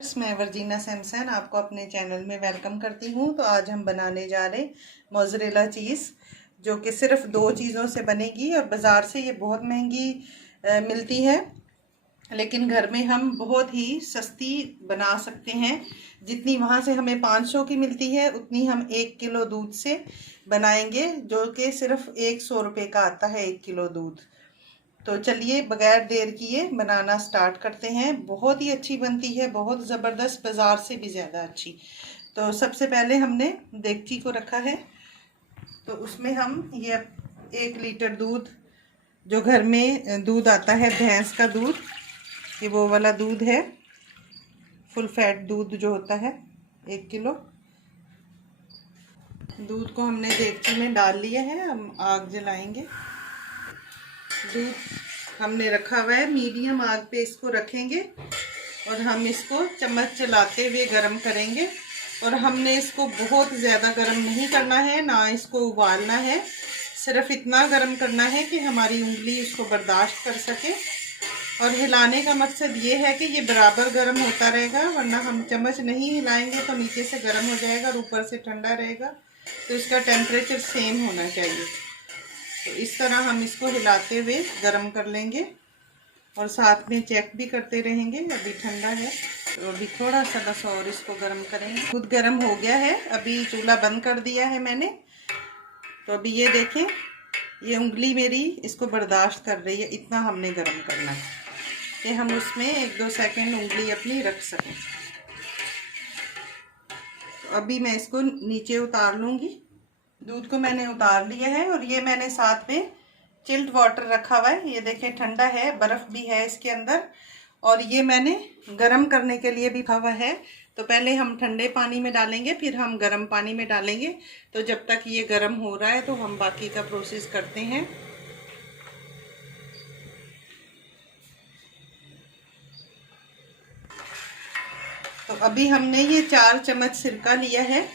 मैं वर्जीना सैमसन आपको अपने चैनल में वेलकम करती हूँ। तो आज हम बनाने जा रहे मोज़रेला चीज़, जो कि सिर्फ 2 चीज़ों से बनेगी और बाज़ार से ये बहुत महंगी मिलती है, लेकिन घर में हम बहुत ही सस्ती बना सकते हैं। जितनी वहाँ से हमें 500 की मिलती है उतनी हम 1 किलो दूध से बनाएंगे, जो कि सिर्फ 100 रुपये का आता है 1 किलो दूध। तो चलिए बगैर देर किए बनाना स्टार्ट करते हैं। बहुत ही अच्छी बनती है, बहुत ज़बरदस्त, बाज़ार से भी ज़्यादा अच्छी। तो सबसे पहले हमने देगची को रखा है, तो उसमें हम ये 1 लीटर दूध, जो घर में दूध आता है भैंस का दूध, ये वो वाला दूध है, फुल फैट दूध जो होता है, 1 किलो दूध को हमने देगची में डाल लिया है। हम आग जलाएंगे। दूध हमने रखा हुआ है, मीडियम आग पे इसको रखेंगे और हम इसको चम्मच चलाते हुए गरम करेंगे। और हमने इसको बहुत ज़्यादा गरम नहीं करना है, ना इसको उबालना है, सिर्फ इतना गरम करना है कि हमारी उंगली उसको बर्दाश्त कर सके। और हिलाने का मकसद ये है कि ये बराबर गर्म होता रहेगा, वरना हम चम्मच नहीं हिलाएंगे तो नीचे से गर्म हो जाएगा और ऊपर से ठंडा रहेगा। तो इसका टेम्परेचर सेम होना चाहिए। तो इस तरह हम इसको हिलाते हुए गरम कर लेंगे और साथ में चेक भी करते रहेंगे। अभी ठंडा है तो अभी थोड़ा सा बस और इसको गरम करेंगे। खुद गरम हो गया है, अभी चूल्हा बंद कर दिया है मैंने। तो अभी ये देखें, ये उंगली मेरी इसको बर्दाश्त कर रही है, इतना हमने गरम करना है कि हम उसमें 1-2 सेकंड उंगली अपनी रख सकें। तो अभी मैं इसको नीचे उतार लूँगी। दूध को मैंने उतार लिया है और ये मैंने साथ में चिल्ड वाटर रखा हुआ है। ये देखें ठंडा है, बर्फ़ भी है इसके अंदर। और ये मैंने गरम करने के लिए भी रखा हुआ है। तो पहले हम ठंडे पानी में डालेंगे, फिर हम गरम पानी में डालेंगे। तो जब तक ये गरम हो रहा है तो हम बाकी का प्रोसेस करते हैं। तो अभी हमने ये 4 चम्मच सिरका लिया है,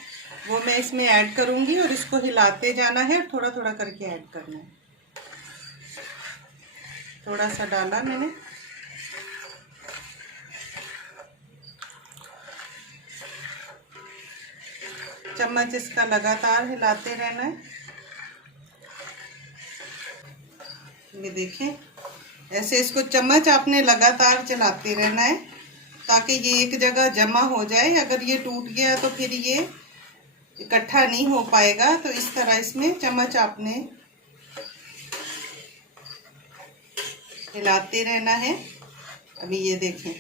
वो मैं इसमें ऐड करूँगी और इसको हिलाते जाना है, थोड़ा थोड़ा करके ऐड करना है। थोड़ा सा डाला मैंने, चम्मच इसका लगातार हिलाते रहना है। ये देखें, ऐसे इसको चम्मच आपने लगातार चलाते रहना है ताकि ये एक जगह जमा हो जाए। अगर ये टूट गया तो फिर ये इकट्ठा नहीं हो पाएगा। तो इस तरह इसमें चम्मच आपने हिलाते रहना है। अभी ये देखें,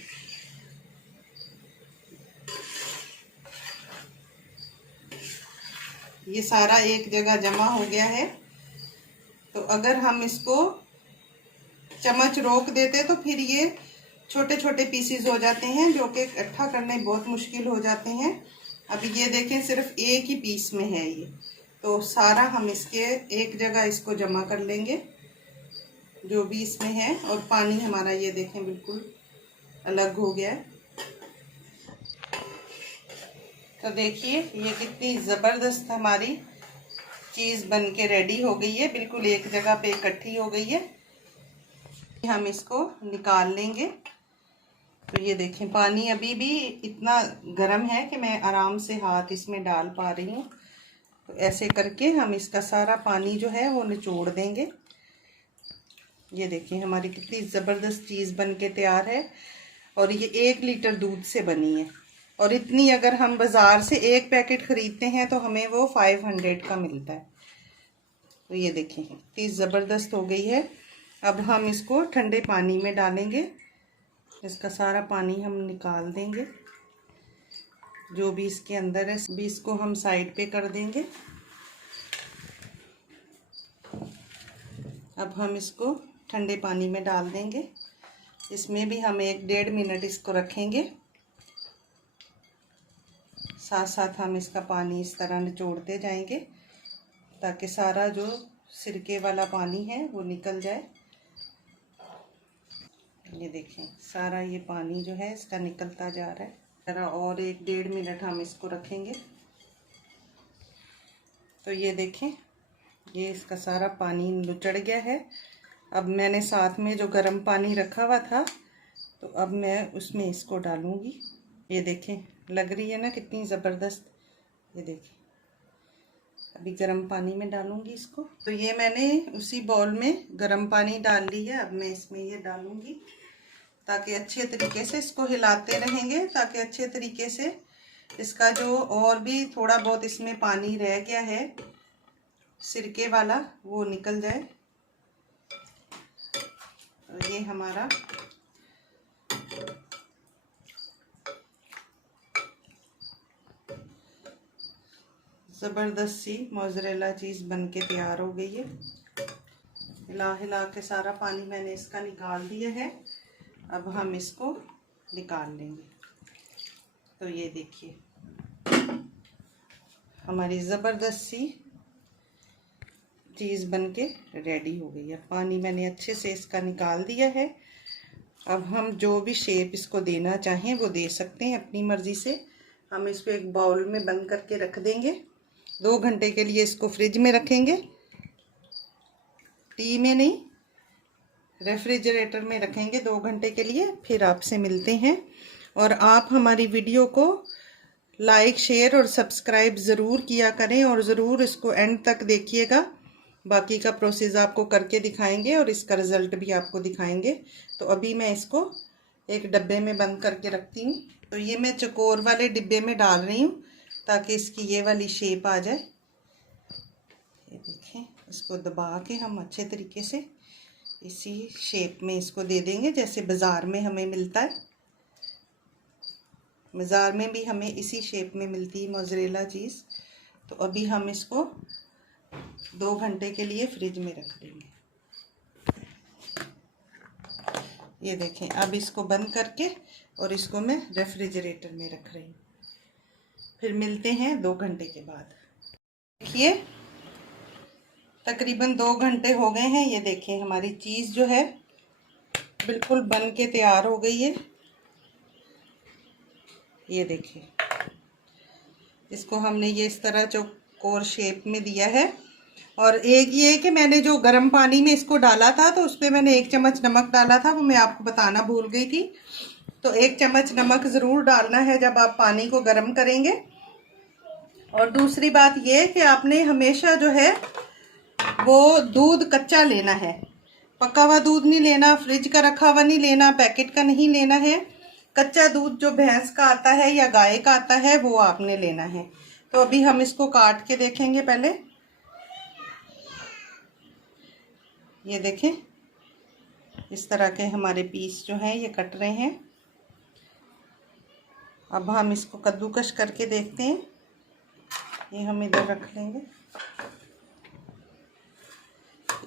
ये सारा एक जगह जमा हो गया है। तो अगर हम इसको चम्मच रोक देते तो फिर ये छोटे छोटे पीसीज हो जाते हैं, जो कि इकट्ठा करने बहुत मुश्किल हो जाते हैं। अभी ये देखें, सिर्फ एक ही पीस में है ये। तो सारा हम इसके एक जगह इसको जमा कर लेंगे जो भी इसमें है। और पानी हमारा ये देखें बिल्कुल अलग हो गया है। तो देखिए ये कितनी ज़बरदस्त हमारी चीज़ बन के रेडी हो गई है, बिल्कुल एक जगह पे इकट्ठी हो गई है। हम इसको निकाल लेंगे। तो ये देखें, पानी अभी भी इतना गर्म है कि मैं आराम से हाथ इसमें डाल पा रही हूँ। तो ऐसे करके हम इसका सारा पानी जो है वो निचोड़ देंगे। ये देखिए हमारी कितनी ज़बरदस्त चीज़ बन के तैयार है। और ये 1 लीटर दूध से बनी है, और इतनी अगर हम बाज़ार से एक पैकेट ख़रीदते हैं तो हमें वो 500 का मिलता है। तो ये देखें कितनी ज़बरदस्त हो गई है। अब हम इसको ठंडे पानी में डालेंगे, इसका सारा पानी हम निकाल देंगे, जो भी इसके अंदर है भी इसको हम साइड पे कर देंगे। अब हम इसको ठंडे पानी में डाल देंगे, इसमें भी हम 1-1.5 मिनट इसको रखेंगे। साथ साथ हम इसका पानी इस तरह निचोड़ते जाएंगे ताकि सारा जो सिरके वाला पानी है वो निकल जाए। ये देखें सारा ये पानी जो है इसका निकलता जा रहा है। जरा और 1-1.5 मिनट हम इसको रखेंगे। तो ये देखें, ये इसका सारा पानी लुचड़ गया है। अब मैंने साथ में जो गर्म पानी रखा हुआ था, तो अब मैं उसमें इसको डालूँगी ये देखें, लग रही है ना कितनी ज़बरदस्त। ये देखें, अभी गर्म पानी में डालूंगी इसको। तो ये मैंने उसी बाउल में गर्म पानी डाल ली है। अब मैं इसमें ये डालूंगी ताकि अच्छे तरीके से इसको हिलाते रहेंगे, ताकि अच्छे तरीके से इसका जो और भी थोड़ा बहुत इसमें पानी रह गया है सिरके वाला वो निकल जाए। और ये हमारा ज़बरदस्त सी मोज़रेला चीज़ बन के तैयार हो गई है। हिला हिला के सारा पानी मैंने इसका निकाल दिया है। अब हम इसको निकाल लेंगे। तो ये देखिए, हमारी ज़बरदस्त सी चीज़ बनके रेडी हो गई है। पानी मैंने अच्छे से इसका निकाल दिया है। अब हम जो भी शेप इसको देना चाहें वो दे सकते हैं अपनी मर्ज़ी से। हम इसको एक बाउल में बंद करके रख देंगे। 2 घंटे के लिए इसको फ्रिज में रखेंगे, टी में नहीं, रेफ्रिजरेटर में रखेंगे 2 घंटे के लिए। फिर आपसे मिलते हैं। और आप हमारी वीडियो को लाइक, शेयर और सब्सक्राइब ज़रूर किया करें और ज़रूर इसको एंड तक देखिएगा। बाकी का प्रोसेस आपको करके दिखाएंगे और इसका रिज़ल्ट भी आपको दिखाएंगे। तो अभी मैं इसको एक डब्बे में बंद करके रखती हूँ। तो ये मैं चकोर वाले डिब्बे में डाल रही हूँ ताकि इसकी ये वाली शेप आ जाए। ये देखें, इसको दबा के हम अच्छे तरीके से इसी शेप में इसको दे देंगे जैसे बाज़ार में हमें मिलता है। बाज़ार में भी हमें इसी शेप में मिलती है मोज़रेला चीज़। तो अभी हम इसको 2 घंटे के लिए फ्रिज में रख देंगे। ये देखें, अब इसको बंद करके और इसको मैं रेफ्रिजरेटर में रख रही हूँ। फिर मिलते हैं 2 घंटे के बाद। देखिए, तकरीबन 2 घंटे हो गए हैं। ये देखें, हमारी चीज़ जो है बिल्कुल बन के तैयार हो गई है। ये देखिए, इसको हमने ये इस तरह चौकोर शेप में दिया है। और एक ये कि मैंने जो गर्म पानी में इसको डाला था तो उस पर मैंने 1 चम्मच नमक डाला था, वो मैं आपको बताना भूल गई थी। तो 1 चम्मच नमक ज़रूर डालना है जब आप पानी को गर्म करेंगे। और दूसरी बात ये कि आपने हमेशा जो है वो दूध कच्चा लेना है, पका हुआ दूध नहीं लेना, फ्रिज का रखा हुआ नहीं लेना, पैकेट का नहीं लेना है। कच्चा दूध जो भैंस का आता है या गाय का आता है वो आपने लेना है। तो अभी हम इसको काट के देखेंगे पहले। ये देखें, इस तरह के हमारे पीस जो हैं ये कट रहे हैं। अब हम इसको कद्दूकश करके देखते हैं। ये हम इधर रख लेंगे।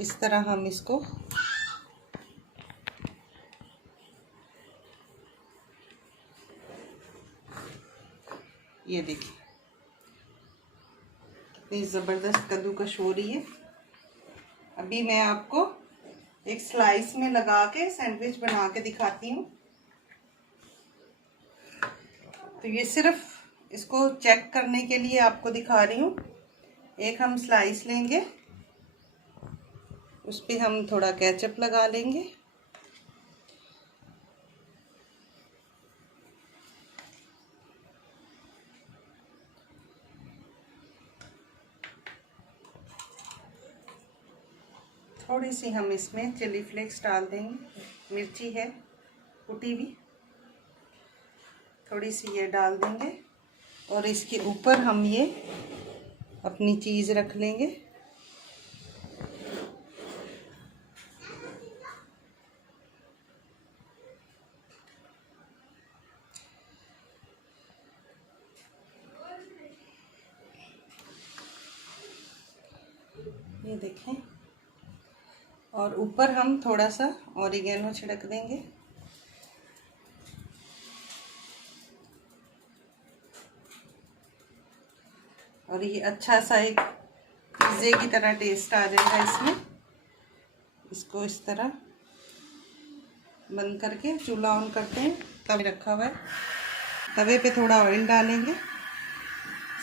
इस तरह हम इसको ये देखिए, कितनी ज़बरदस्त कद्दूकश हो रही है। अभी मैं आपको एक स्लाइस में लगा के सैंडविच बना के दिखाती हूँ। तो ये सिर्फ इसको चेक करने के लिए आपको दिखा रही हूँ। एक हम स्लाइस लेंगे, उस पर हम थोड़ा केचप लगा लेंगे। थोड़ी सी हम इसमें चिली फ्लेक्स डाल देंगे, मिर्ची है कुटी हुई, थोड़ी सी ये डाल देंगे। और इसके ऊपर हम ये अपनी चीज़ रख लेंगे। ये देखें, और ऊपर हम थोड़ा सा ऑरिगेनो छिड़क देंगे। और ये अच्छा सा एक पिज़्ज़े की तरह टेस्ट आ जाएगा इसमें। इसको इस तरह बंद करके चूल्हा ऑन करते हैं। तवे रखा हुआ है, तवे पे थोड़ा ऑयल डालेंगे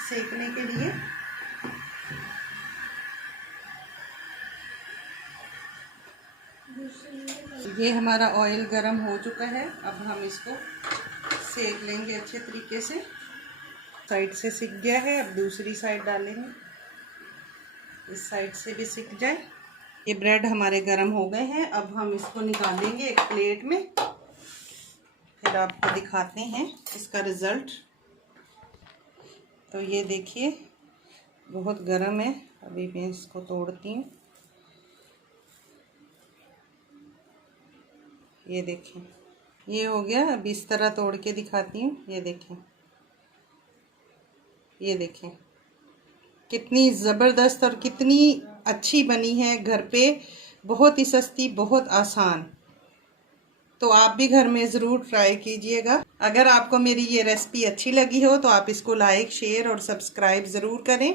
सेकने के लिए। ये हमारा ऑयल गरम हो चुका है। अब हम इसको सेक लेंगे अच्छे तरीके से। साइड से सिक गया है, अब दूसरी साइड डालेंगे, इस साइड से भी सिक जाए। ये ब्रेड हमारे गर्म हो गए हैं, अब हम इसको निकालेंगे एक प्लेट में, फिर आपको दिखाते हैं इसका रिज़ल्ट। तो ये देखिए बहुत गर्म है, अभी मैं इसको तोड़ती हूँ। ये देखें ये हो गया, अब इस तरह तोड़ के दिखाती हूँ। ये देखें, ये देखें कितनी ज़बरदस्त और कितनी अच्छी बनी है घर पे, बहुत ही सस्ती, बहुत आसान। तो आप भी घर में ज़रूर ट्राई कीजिएगा। अगर आपको मेरी ये रेसिपी अच्छी लगी हो तो आप इसको लाइक, शेयर और सब्सक्राइब ज़रूर करें।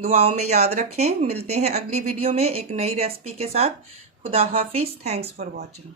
दुआओं में याद रखें। मिलते हैं अगली वीडियो में एक नई रेसिपी के साथ। खुदा हाफिज़। Thanks for watching.